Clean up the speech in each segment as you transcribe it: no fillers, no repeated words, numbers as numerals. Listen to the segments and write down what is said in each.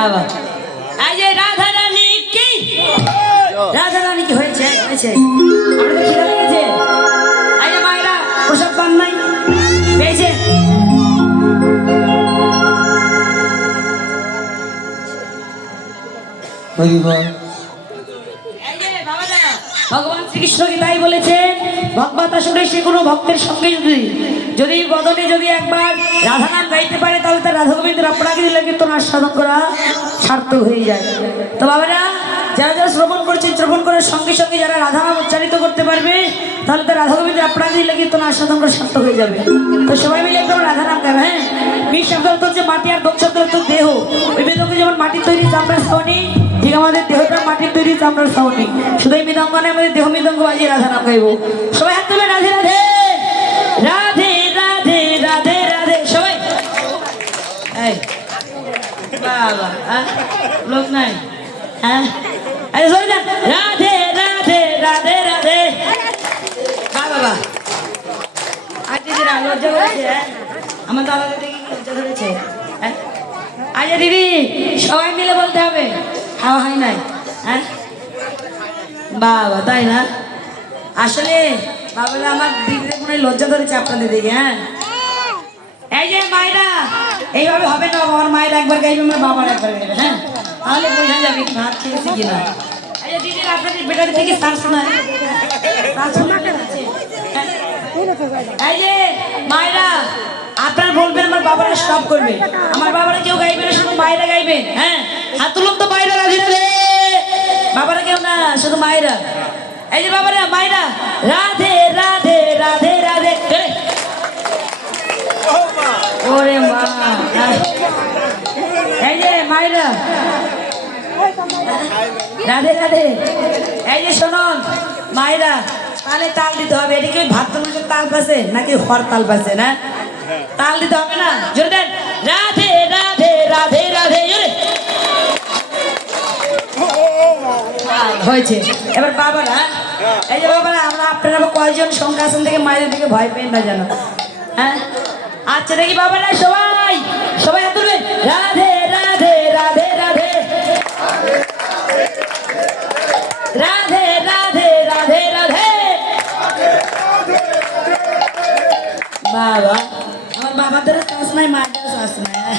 বাবা এই যে রাধা রানী কি হয়েছে হয়েছে আপনাদের খিদা লেগেছে এই যে মায়েরা প্রসাদ পান নাই পেয়েছে ভগবান শ্রীকৃষ্ণ তাই বলেছেন ভগবত আসলে সে কোনো ভক্তের সঙ্গে যদি বদনে যদি একবার রাধা নাম গাইতে পারে তাহলে তার রাধা গোবিন্দের আপনাকে দিলে কীর্তন আস্বাদন করা সার্থক হয়ে যায়। তো বাবারা যারা যারা শ্রবণ করছেন শ্রবণ করার সঙ্গে সঙ্গে যারা রাধা নাম উচ্চারিত করতে পারবে তাহলে তার রাধা গোবিন্দের আপনাকে দিলে কীর্তন আস্বাদন করা সার্থক হয়ে যাবে। তো সবাই মিলে একদম রাধা নাম গাবে। হ্যাঁ বীর শব্দ অর্থ হচ্ছে মাটি আর দোক শব্দ অর্থ দেহ। ওই বেদকে যেমন মাটির তৈরি চামড়ার ছাউনি ঠিক আমাদের দেহটা মাটির তৈরি চামড়ার ছাউনি শুধু এই মৃদঙ্গনে আমাদের দেহ মৃদঙ্গ বাজিয়ে রাধা নাম গাইবো। সবাই হাত তুলে রাধে রাধে রাধে রাধে রাধে রাধে সবাই বাবা লোক নাই হ্যাঁ রাধে রাধে রাধে রাধে বাবা আর দিদিরা লজ্জা করেছে আমার দাদা দিদি লজ্জা ধরেছে হ্যাঁ আচ্ছা দিদি সবাই মিলে বলতে হবে খাওয়া হয় নাই হ্যাঁ বাবা তাই না আসলে বাবা আমার দিদিদের মনে লজ্জা ধরেছে আপনাদের দিকে। হ্যাঁ এই যে মায়েরা এইভাবে হবে না আমার মায়ের একবার গাইবে আমার বাবার একবার গাইবে। হ্যাঁ তাহলে বোঝা যাবে কি ভাত খেয়েছি কিনা। এই যে দিদির আপনাদের বেটার থেকে সার শোনা এই যে মায়েরা আপনার বলবেন আমার বাবারা সব করবে আমার বাবারা কেউ গাইবে না শুধু মায়েরা গাইবে। হ্যাঁ হাত তুলুন তো মায়েরা রাধে রাধে বাবারা কেউ না শুধু মায়েরা। এই যে বাবারা মায়েরা রাধে রাধে রাধে রাধে ওরে মা এই যে মায়েরা রাধে রাধে এই যে শোনুন মায়েরা তাহলে তাল দিতে হবে। এটা কি ভাত মানুষের তাল পাশে নাকি হর তাল পাশে না তাল দিতে হবে না জোরে দেন রাধে রাধে রাধে রাধে জোরে হয়েছে। এবার বাবারা এই যে বাবারা আমরা আপনারা কয়জন সংখ্যাসন থেকে মায়ের দিকে ভয় পেন না জানো। হ্যাঁ আচ্ছা দেখি বাবারা সবাই সবাই হাত তুলবেন রাধে রাধে রাধে রাধে রাধে রাধে রাধে রাধে বাবা আমার বাবাদের শ্বাস নাই মায়ের শ্বাস নাই।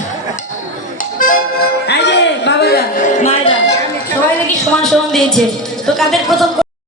এই যে বাবারা মায়েরা সবাই নাকি সমান সমান দিয়েছে তো কাদের প্রথম